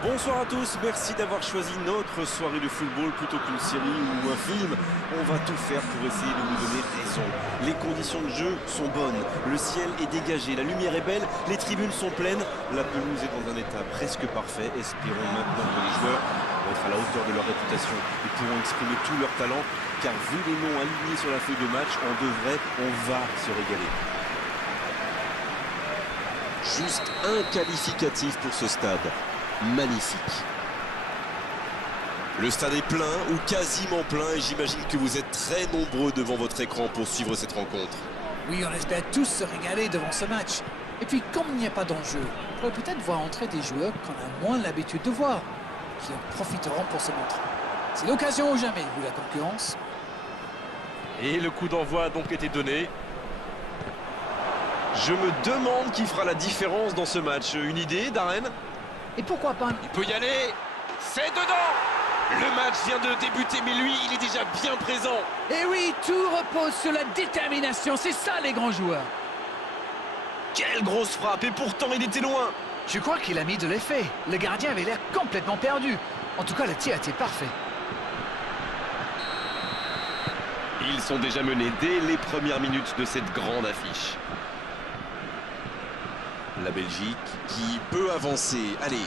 Bonsoir à tous, merci d'avoir choisi notre soirée de football plutôt qu'une série ou un film. On va tout faire pour essayer de vous donner raison. Les conditions de jeu sont bonnes, le ciel est dégagé, la lumière est belle, les tribunes sont pleines, la pelouse est dans un état presque parfait. Espérons maintenant que les joueurs vont être à la hauteur de leur réputation et pourront exprimer tout leur talent, car vu les noms alignés sur la feuille de match, on va se régaler. Juste un qualificatif pour ce stade. Magnifique. Le stade est plein ou quasiment plein et j'imagine que vous êtes très nombreux devant votre écran pour suivre cette rencontre. Oui, on espère tous se régaler devant ce match. Et puis, comme il n'y a pas d'enjeu, on pourrait peut-être voir entrer des joueurs qu'on a moins l'habitude de voir, qui en profiteront pour se montrer. C'est l'occasion ou jamais, vu la concurrence. Et le coup d'envoi a donc été donné. Je me demande qui fera la différence dans ce match. Une idée, Darren? Et pourquoi pas... Il peut y aller. C'est dedans. Le match vient de débuter, mais lui, il est déjà bien présent. Et oui, tout repose sur la détermination. C'est ça, les grands joueurs. Quelle grosse frappe. Et pourtant, il était loin. Je crois qu'il a mis de l'effet. Le gardien avait l'air complètement perdu. En tout cas, le tir était parfait. Ils sont déjà menés dès les premières minutes de cette grande affiche. La Belgique qui peut avancer. Allez.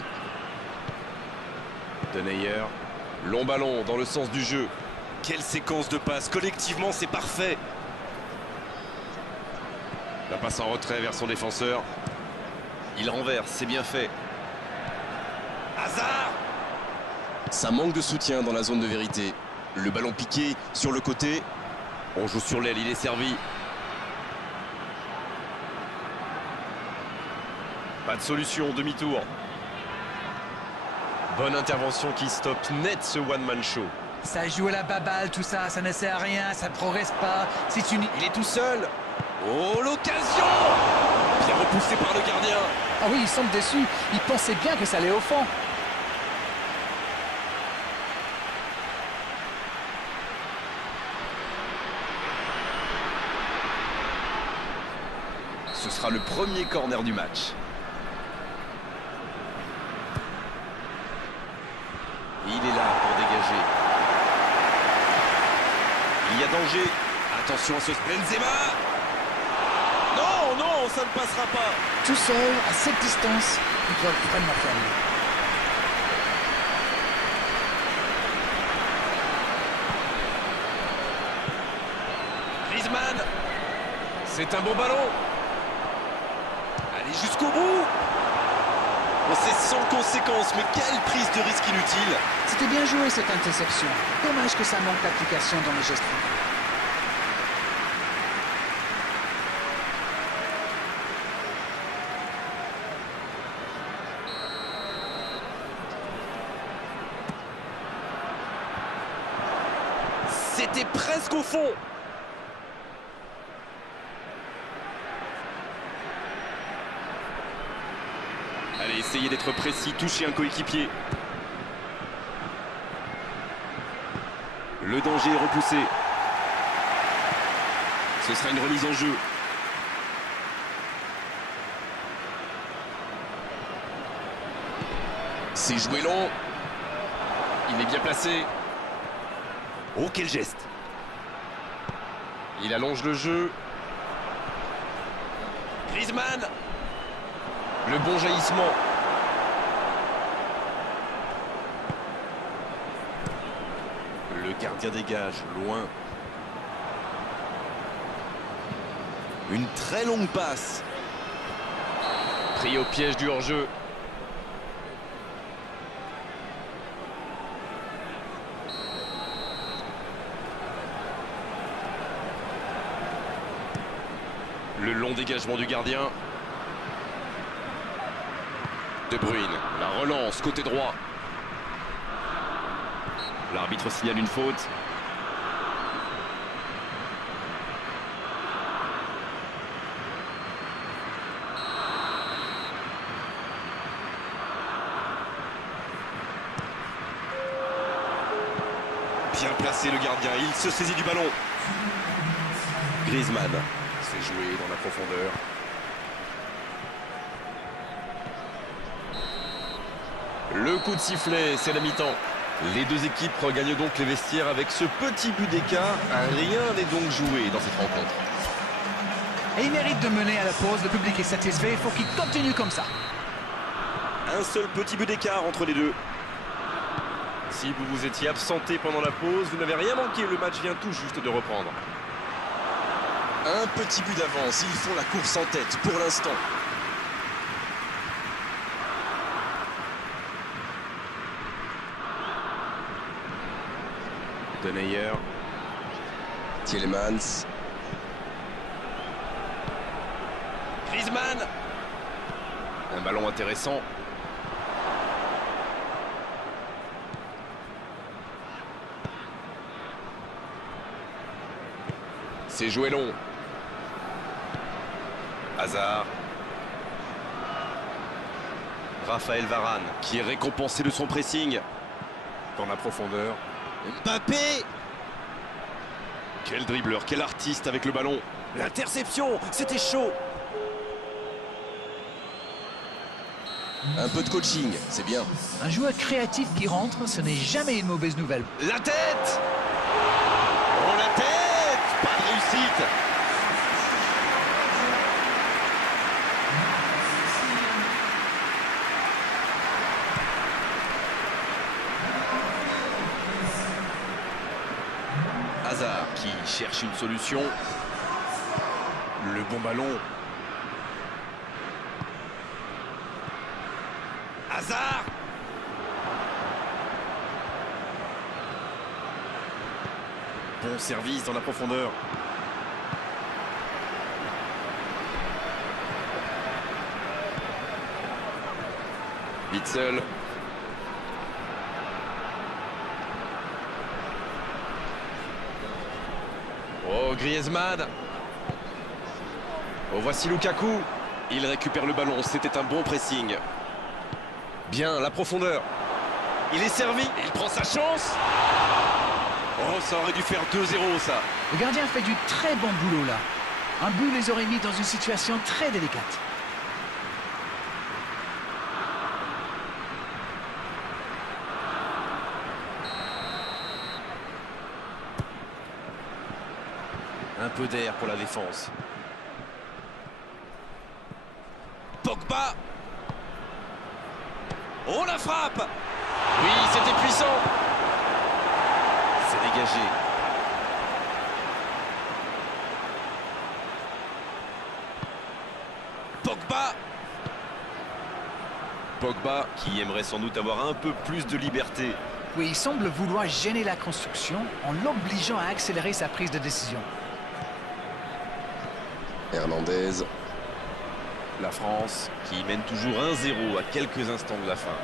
Denayer. Long ballon dans le sens du jeu. Quelle séquence de passes. Collectivement, c'est parfait. La passe en retrait vers son défenseur. Il renverse, c'est bien fait. Hazard. Ça manque de soutien dans la zone de vérité. Le ballon piqué sur le côté. On joue sur l'aile, il est servi. Pas de solution, demi-tour. Bonne intervention qui stoppe net ce one-man show. Ça joue à la baballe, tout ça. Ça ne sert à rien, ça ne progresse pas. C'est une... Il est tout seul. Oh, l'occasion! Bien repoussé par le gardien. Ah oui, il semble déçu. Il pensait bien que ça allait au fond. Ce sera le premier corner du match. Il est là pour dégager. Il y a danger. Attention à ce Benzema. Non, non, ça ne passera pas. Tout seul, à cette distance, ils doivent vraiment faire mieux. Griezmann. C'est un bon ballon. Allez jusqu'au bout. Oh, c'est sans conséquence, mais quelle prise de risque inutile. C'était bien joué cette interception. Dommage que ça manque d'application dans les gestes. C'était presque au fond. Allez, essayez d'être précis, touchez un coéquipier. Le danger est repoussé. Ce sera une remise en jeu. C'est joué long. Il est bien placé. Oh, quel geste! Il allonge le jeu. Griezmann. Le bon jaillissement. Le gardien dégage, loin. Une très longue passe. Pris au piège du hors-jeu. Le long dégagement du gardien. De Bruyne, la relance côté droit. L'arbitre signale une faute. Bien placé le gardien, il se saisit du ballon. Griezmann, c'est joué dans la profondeur. Le coup de sifflet, c'est la mi-temps. Les deux équipes regagnent donc les vestiaires avec ce petit but d'écart. Rien n'est donc joué dans cette rencontre. Et il mérite de mener à la pause. Le public est satisfait. Il faut qu'il continue comme ça. Un seul petit but d'écart entre les deux. Si vous vous étiez absenté pendant la pause, vous n'avez rien manqué. Le match vient tout juste de reprendre. Un petit but d'avance. Ils font la course en tête pour l'instant. Denayer. Tielemans. Griezmann. Un ballon intéressant. C'est joué long. Hazard. Raphaël Varane qui est récompensé de son pressing. Dans la profondeur. Mbappé. Quel dribbleur, quel artiste avec le ballon. L'interception, c'était chaud. Un peu de coaching, c'est bien. Un joueur créatif qui rentre, ce n'est jamais une mauvaise nouvelle. La tête. Oh, la tête. Pas de réussite. Hazard qui cherche une solution. Le bon ballon. Hazard. Bon service dans la profondeur. Witsel. Oh, Griezmann. Oh, voici Lukaku. Il récupère le ballon, c'était un bon pressing. Bien, la profondeur. Il est servi, il prend sa chance. Oh, ça aurait dû faire 2-0, ça. Le gardien fait du très bon boulot là. Un but les aurait mis dans une situation très délicate. Un peu d'air pour la défense. Pogba. Oh, la frappe. Oui, c'était puissant. C'est dégagé. Pogba. Pogba qui aimerait sans doute avoir un peu plus de liberté. Oui, il semble vouloir gêner la construction en l'obligeant à accélérer sa prise de décision. Hernandez. La France qui mène toujours 1-0 à quelques instants de la fin.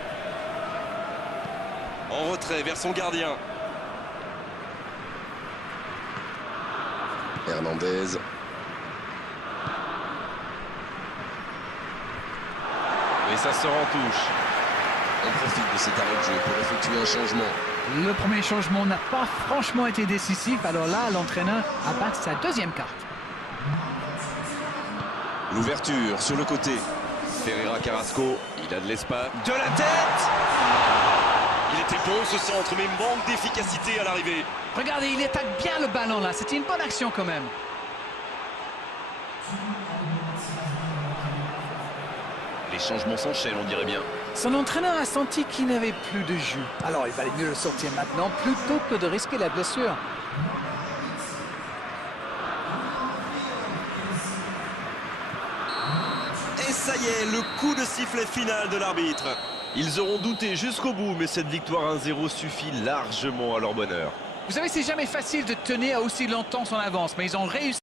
En retrait vers son gardien. Hernandez. Et ça sort en touche. On profite de cet arrêt de jeu pour effectuer un changement. Le premier changement n'a pas franchement été décisif, alors là, l'entraîneur abat sa deuxième carte. L'ouverture sur le côté. Ferreira Carrasco, il a de l'espace. De la tête. Il était bon ce centre, mais manque d'efficacité à l'arrivée. Regardez, il attaque bien le ballon là, c'était une bonne action quand même. Les changements s'enchaînent, on dirait bien. Son entraîneur a senti qu'il n'avait plus de jus. Alors il valait mieux le sortir maintenant plutôt que de risquer la blessure. Et ça y est, le coup de sifflet final de l'arbitre. Ils auront douté jusqu'au bout, mais cette victoire 1-0 suffit largement à leur bonheur. Vous savez, c'est jamais facile de tenir aussi longtemps son avance, mais ils ont réussi.